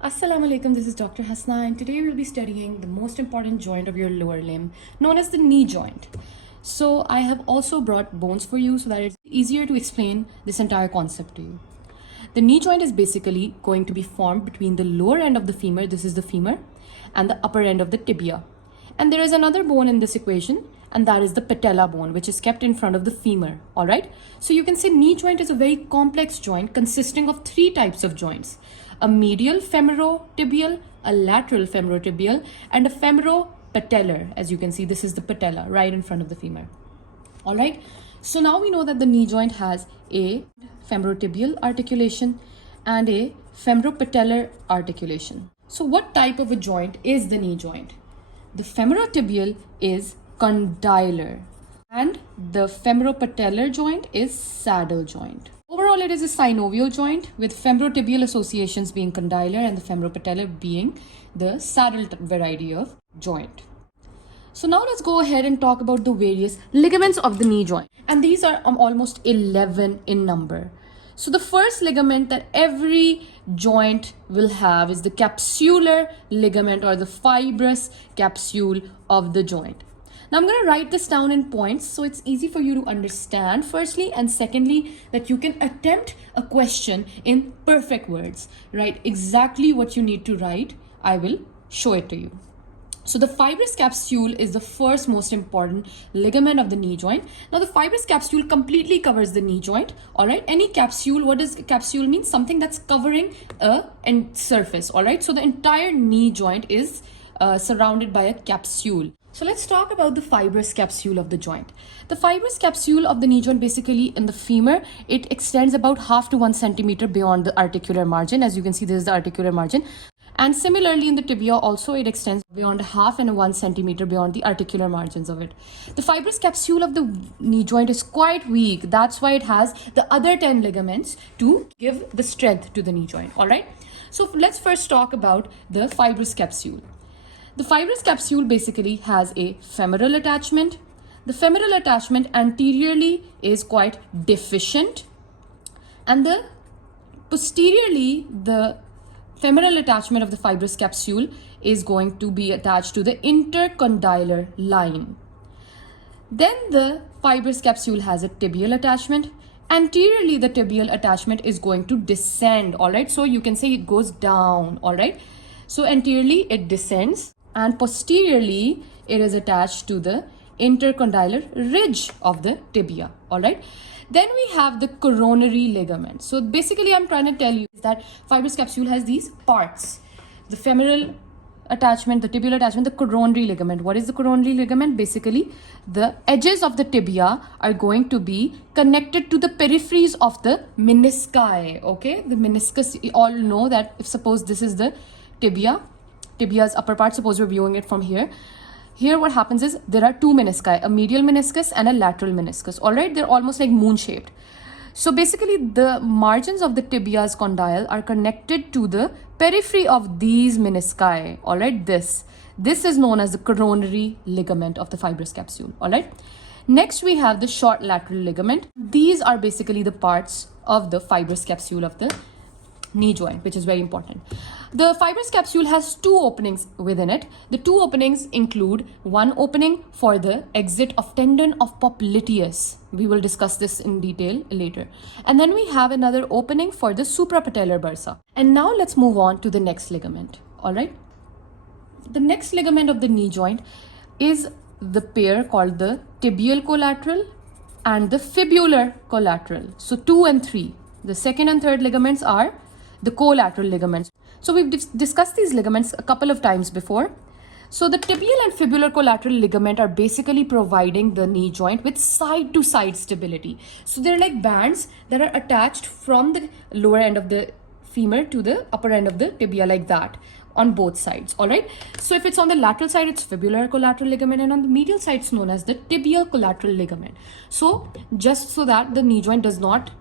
Assalamu alaikum, this is Dr. Hasna, and today we'll be studying the most important joint of your lower limb, known as the knee joint. So I have also brought bones for you so that it's easier to explain this entire concept to you. The knee joint is basically going to be formed between the lower end of the femur, this is the femur, and the upper end of the tibia. And there is another bone in this equation, and that is the patella bone, which is kept in front of the femur. All right. So you can say knee joint is a very complex joint consisting of three types of joints: a medial femorotibial, a lateral femorotibial, and a femoropatellar. As you can see, this is the patella right in front of the femur. All right. So now we know that the knee joint has a femorotibial articulation and a femoropatellar articulation. So what type of a joint is the knee joint? The femorotibial is condylar and the femoropatellar joint is saddle joint. Overall, it is a synovial joint with femorotibial associations being condylar and the femoropatellar being the saddle variety of joint. So now let's go ahead and talk about the various ligaments of the knee joint. And these are almost 11 in number. So the first ligament that every joint will have is the capsular ligament or the fibrous capsule of the joint. Now I'm going to write this down in points so it's easy for you to understand firstly, and secondly that you can attempt a question in perfect words. Write exactly what you need to write. I will show it to you. So the fibrous capsule is the first most important ligament of the knee joint. Now the fibrous capsule completely covers the knee joint. All right. Any capsule, what does capsule mean? Something that's covering a surface. All right. So the entire knee joint is surrounded by a capsule. So let's talk about the fibrous capsule of the joint. The fibrous capsule of the knee joint, basically in the femur, it extends about 0.5 to 1 centimeter beyond the articular margin. As you can see, this is the articular margin. And similarly in the tibia also, it extends beyond 0.5 and 1 centimeter beyond the articular margins of it. The fibrous capsule of the knee joint is quite weak. That's why it has the other 10 ligaments to give the strength to the knee joint. All right. So let's first talk about the fibrous capsule. The fibrous capsule basically has a femoral attachment. The femoral attachment anteriorly is quite deficient, and the posteriorly the femoral attachment of the fibrous capsule is going to be attached to the intercondylar line. Then the fibrous capsule has a tibial attachment. Anteriorly, the tibial attachment is going to descend. All right. So you can say it goes down. All right. So anteriorly it descends and posteriorly it is attached to the intercondylar ridge of the tibia. All right. Then we have the coronary ligament. So basically I'm trying to tell you is that fibrous capsule has these parts: the femoral attachment, the tibial attachment, the coronary ligament. What is the coronary ligament? Basically the edges of the tibia are going to be connected to the peripheries of the menisci. Okay, the meniscus, you all know that if suppose this is the tibia's upper part, suppose we're viewing it from here. Here what happens is there are two menisci, a medial meniscus and a lateral meniscus. All right, they're almost like moon shaped. So basically the margins of the tibia's condyle are connected to the periphery of these menisci. All right, this is known as the coronary ligament of the fibrous capsule. All right. Next we have the short lateral ligament. These are basically the parts of the fibrous capsule of the knee joint, which is very important. The fibrous capsule has two openings within it. The two openings include one opening for the exit of tendon of popliteus. We will discuss this in detail later. And then we have another opening for the suprapatellar bursa. And now let's move on to the next ligament. All right. The next ligament of the knee joint is the pair called the tibial collateral and the fibular collateral. So 2 and 3. The second and third ligaments are the collateral ligaments. So we've discussed these ligaments a couple of times before. So the tibial and fibular collateral ligament are basically providing the knee joint with side to side stability. So they're like bands that are attached from the lower end of the femur to the upper end of the tibia, like that, on both sides. All right. So if it's on the lateral side, it's fibular collateral ligament, and on the medial side, it's known as the tibial collateral ligament. So just so that the knee joint does not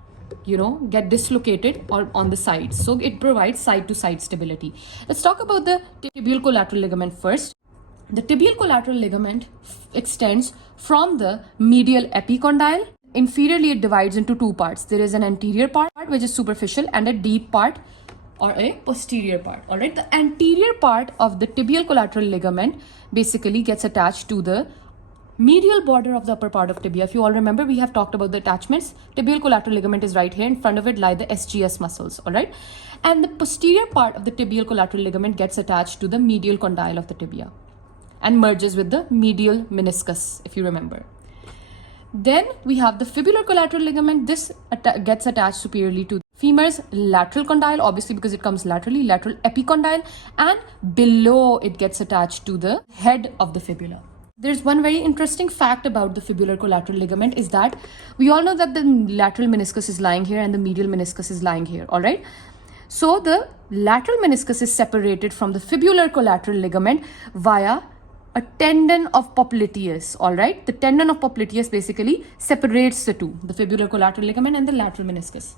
get dislocated or on the sides. So it provides side to side stability. Let's talk about the tibial collateral ligament first. The tibial collateral ligament extends from the medial epicondyle. Inferiorly, it divides into two parts. There is an anterior part which is superficial and a deep part or a posterior part. All right, the anterior part of the tibial collateral ligament basically gets attached to the medial border of the upper part of tibia. If you all remember, we have talked about the attachments. Tibial collateral ligament is right here. In front of it lie the SGS muscles. All right, and the posterior part of the tibial collateral ligament gets attached to the medial condyle of the tibia and merges with the medial meniscus, if you remember. Then we have the fibular collateral ligament. This gets attached superiorly to femur's lateral condyle, obviously because it comes laterally, lateral epicondyle, and below it gets attached to the head of the fibula. There's one very interesting fact about the fibular collateral ligament is that we all know that the lateral meniscus is lying here and the medial meniscus is lying here, all right? So the lateral meniscus is separated from the fibular collateral ligament via a tendon of popliteus, all right? The tendon of popliteus basically separates the two, the fibular collateral ligament and the lateral meniscus.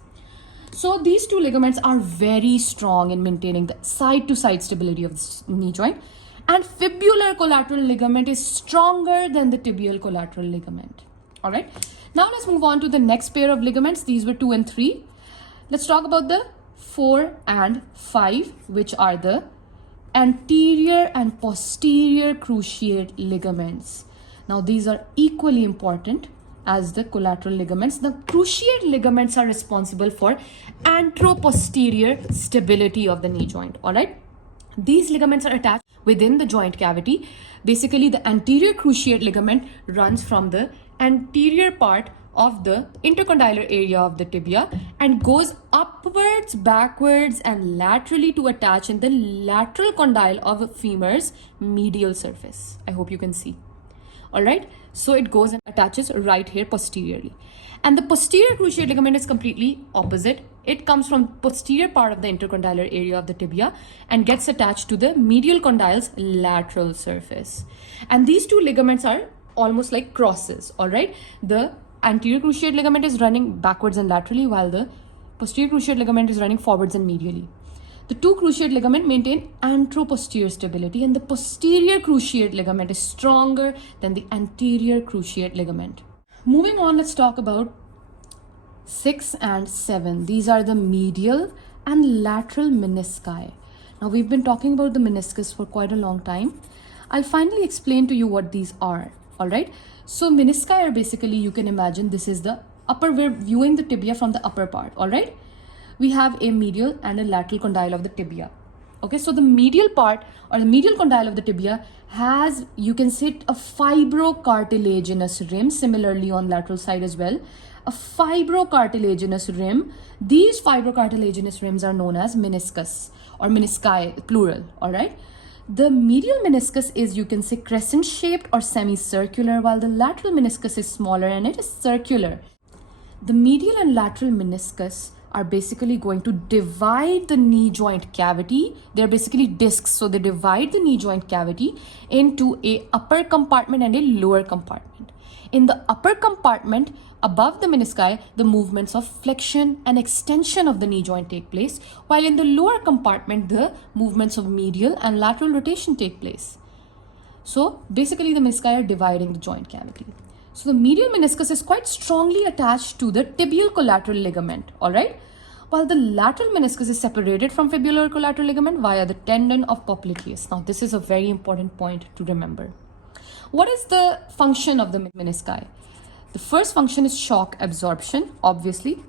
So these two ligaments are very strong in maintaining the side-to-side stability of the knee joint. And fibular collateral ligament is stronger than the tibial collateral ligament, all right? Now let's move on to the next pair of ligaments. These were 2 and 3. Let's talk about the 4 and 5, which are the anterior and posterior cruciate ligaments. Now these are equally important as the collateral ligaments. The cruciate ligaments are responsible for anteroposterior stability of the knee joint, all right? These ligaments are attached within the joint cavity. Basically, the anterior cruciate ligament runs from the anterior part of the intercondylar area of the tibia and goes upwards, backwards, and laterally to attach in the lateral condyle of a femur's medial surface. I hope you can see. All right, so it goes and attaches right here posteriorly. And the posterior cruciate ligament is completely opposite. It comes from posterior part of the intercondylar area of the tibia and gets attached to the medial condyle's lateral surface. And these two ligaments are almost like crosses, all right? The anterior cruciate ligament is running backwards and laterally, while the posterior cruciate ligament is running forwards and medially. The two cruciate ligament maintain anteroposterior stability, and the posterior cruciate ligament is stronger than the anterior cruciate ligament. Moving on, let's talk about 6 and 7. These are the medial and lateral menisci. Now, we've been talking about the meniscus for quite a long time. I'll finally explain to you what these are, all right? So menisci are basically, you can imagine this is the upper, we're viewing the tibia from the upper part, all right? We have a medial and a lateral condyle of the tibia. Okay, so the medial part or the medial condyle of the tibia has, you can say, a fibrocartilaginous rim, similarly on lateral side as well. A fibrocartilaginous rim. These fibrocartilaginous rims are known as meniscus or menisci, plural, all right? The medial meniscus is, you can say, crescent shaped or semicircular, while the lateral meniscus is smaller and it is circular. The medial and lateral meniscus are basically going to divide the knee joint cavity. They're basically discs, so they divide the knee joint cavity into a upper compartment and a lower compartment. In the upper compartment, above the menisci, the movements of flexion and extension of the knee joint take place, while in the lower compartment, the movements of medial and lateral rotation take place. So basically, the menisci are dividing the joint cavity. So the medial meniscus is quite strongly attached to the tibial collateral ligament, all right? While the lateral meniscus is separated from fibular collateral ligament via the tendon of popliteus. Now, this is a very important point to remember. What is the function of the menisci? The first function is shock absorption, obviously.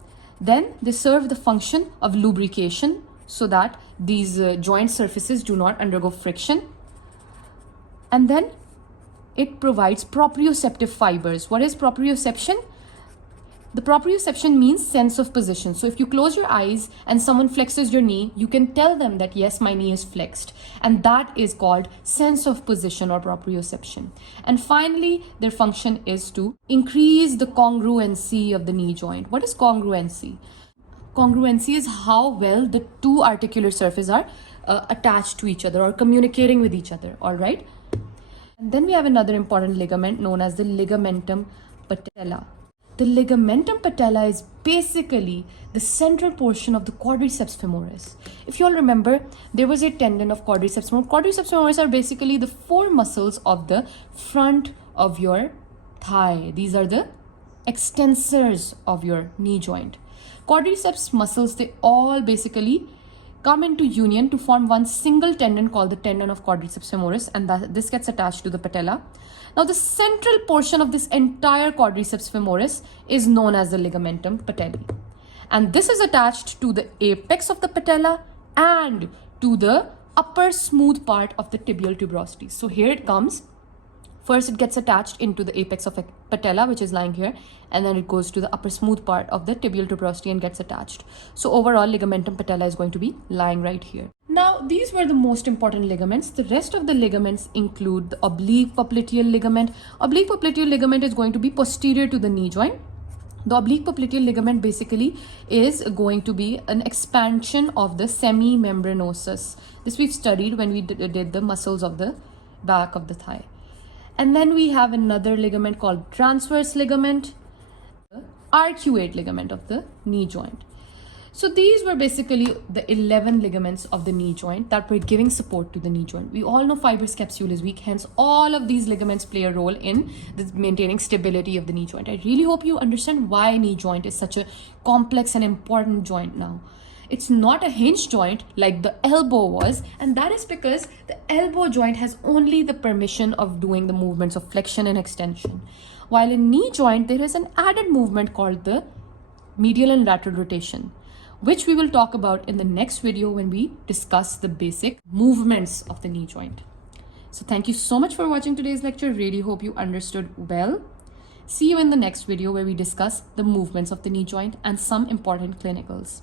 Then they serve the function of lubrication so that these joint surfaces do not undergo friction. And then it provides proprioceptive fibers. What is proprioception? The proprioception means sense of position. So if you close your eyes and someone flexes your knee, you can tell them that yes, my knee is flexed. And that is called sense of position or proprioception. And finally, their function is to increase the congruency of the knee joint. What is congruency? Congruency is how well the two articular surfaces are attached to each other or communicating with each other, all right? And then we have another important ligament known as the ligamentum patella. The ligamentum patella is basically the central portion of the quadriceps femoris. If you all remember, there was a tendon of quadriceps femoris. Quadriceps femoris are basically the four muscles of the front of your thigh. These are the extensors of your knee joint. Quadriceps muscles, they all basically come into union to form one single tendon called the tendon of quadriceps femoris, and this gets attached to the patella. Now the central portion of this entire quadriceps femoris is known as the ligamentum patelli, and this is attached to the apex of the patella and to the upper smooth part of the tibial tuberosity. So here it comes. First, it gets attached into the apex of a patella, which is lying here, and then it goes to the upper smooth part of the tibial tuberosity and gets attached. So overall, ligamentum patella is going to be lying right here. Now, these were the most important ligaments. The rest of the ligaments include the oblique popliteal ligament. Oblique popliteal ligament is going to be posterior to the knee joint. The oblique popliteal ligament basically is going to be an expansion of the semimembranosus. This we've studied when we did the muscles of the back of the thigh. And then we have another ligament called transverse ligament, the arcuate ligament of the knee joint. So these were basically the 11 ligaments of the knee joint that were giving support to the knee joint. We all know fibrous capsule is weak, hence all of these ligaments play a role in maintaining stability of the knee joint. I really hope you understand why knee joint is such a complex and important joint now. It's not a hinge joint like the elbow was, and that is because the elbow joint has only the permission of doing the movements of flexion and extension. While in knee joint, there is an added movement called the medial and lateral rotation, which we will talk about in the next video when we discuss the basic movements of the knee joint. So thank you so much for watching today's lecture. Really hope you understood well. See you in the next video where we discuss the movements of the knee joint and some important clinicals.